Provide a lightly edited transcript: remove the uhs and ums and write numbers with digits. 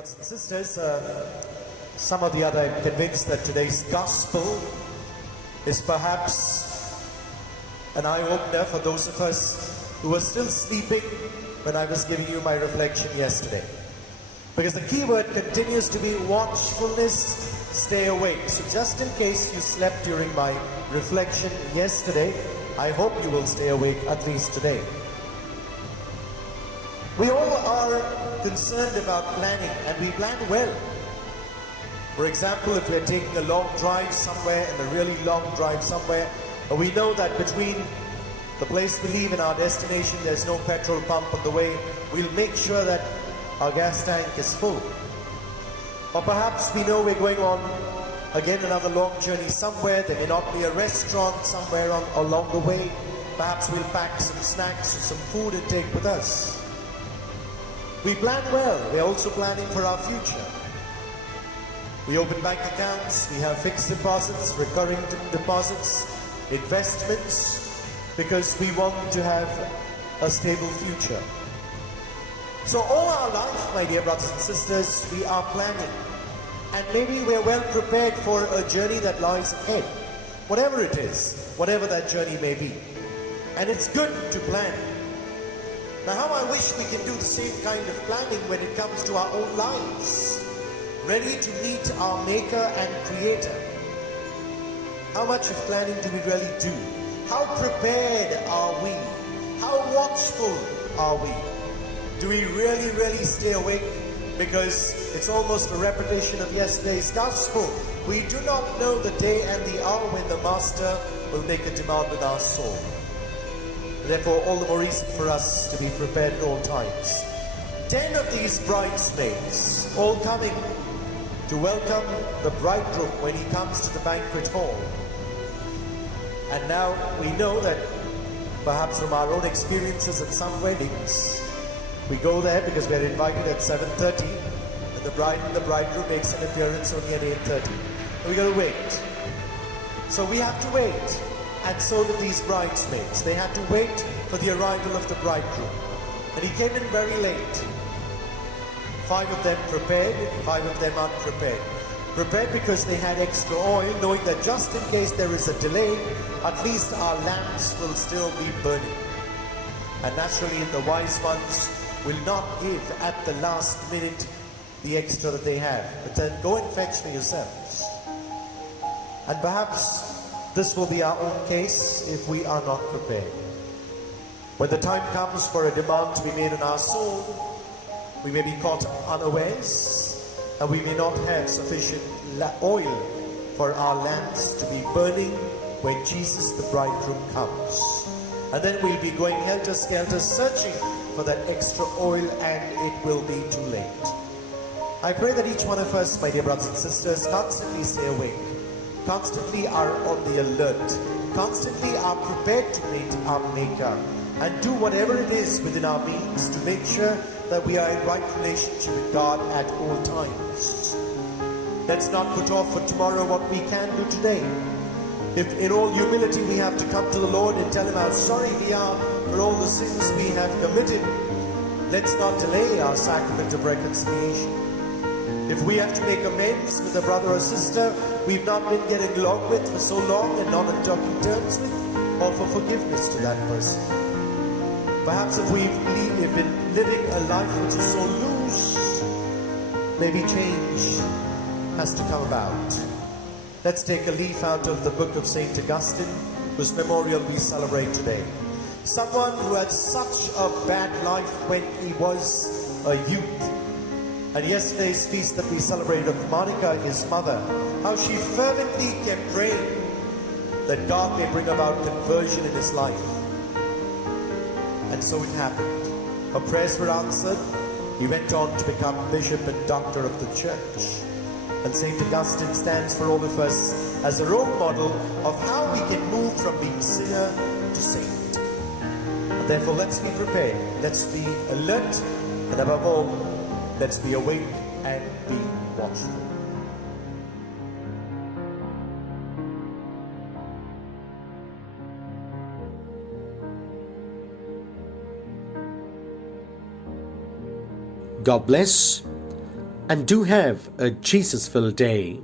brothers and sisters, some of the other, I'm convinced that today's gospel is perhaps an eye-opener for those of us who were still sleeping when I was giving you my reflection yesterday. Because the key word continues to be watchfulness, stay awake. So just in case you slept during my reflection yesterday, I hope you will stay awake at least today. We all are concerned about planning, and we plan well. For example, if we're taking a long drive somewhere, and a really long drive somewhere, we know that between the place we leave and our destination, there's no petrol pump on the way. We'll make sure that our gas tank is full. Or perhaps we know we're going on again another long journey somewhere. There may not be a restaurant somewhere along the way. Perhaps we'll pack some snacks or some food and take with us. We plan well. We're also planning for our future. We open bank accounts, we have fixed deposits, recurring deposits, investments, because we want to have a stable future. So all our life, my dear brothers and sisters, we are planning. And maybe we're well prepared for a journey that lies ahead. Whatever it is, whatever that journey may be. And it's good to plan. Now how I wish we can do the same kind of planning when it comes to our own lives. Ready to meet our Maker and Creator. How much of planning do we really do? How prepared are we? How watchful are we? Do we really stay awake? Because it's almost a repetition of yesterday's gospel. We do not know the day and the hour when the Master will make a demand on our soul. Therefore, all the more reason for us to be prepared at all times. 10 of these bridesmaids, all coming to welcome the bridegroom when he comes to the banquet hall. And now we know that perhaps from our own experiences at some weddings, we go there because we are invited at 7:30, and the bride and the bridegroom makes an appearance only at 8:30. We got to wait. So we have to wait. And so did these bridesmaids. They had to wait for the arrival of the bridegroom. And he came in very late. 5 of them prepared, 5 of them unprepared. Prepared because they had extra oil, knowing that just in case there is a delay, at least our lamps will still be burning. And naturally, the wise ones will not give at the last minute the extra that they have. But then go and fetch for yourselves. And perhaps this will be our own case if we are not prepared. When the time comes for a demand to be made on our soul, we may be caught unawares, and we may not have sufficient oil for our lamps to be burning when Jesus the bridegroom comes. And then we'll be going helter-skelter searching for that extra oil, and it will be too late. I pray that each one of us, my dear brothers and sisters, constantly stay awake. Constantly are on the alert, constantly are prepared to meet our Maker, and do whatever it is within our means to make sure that we are in right relationship with God at all times. Let's not put off for tomorrow what we can do today. If in all humility we have to come to the Lord and tell Him how sorry we are for all the sins we have committed, let's not delay our sacrament of reconciliation. If we have to make amends with a brother or sister we've not been getting along with for so long and not on talking terms with, offer forgiveness to that person. Perhaps if we've been living a life which is so loose, maybe change has to come about. Let's take a leaf out of the book of St. Augustine, whose memorial we celebrate today. Someone who had such a bad life when he was a youth. And yesterday's feast that we celebrated of Monica, his mother, how she fervently kept praying that God may bring about conversion in his life. And so it happened. Her prayers were answered. He went on to become bishop and doctor of the church. And St. Augustine stands for all of us as a role model of how we can move from being sinner to saint. And therefore, let's be prepared. Let's be alert. And above all, let's be awake and be watchful. God bless and do have a Jesus-filled day.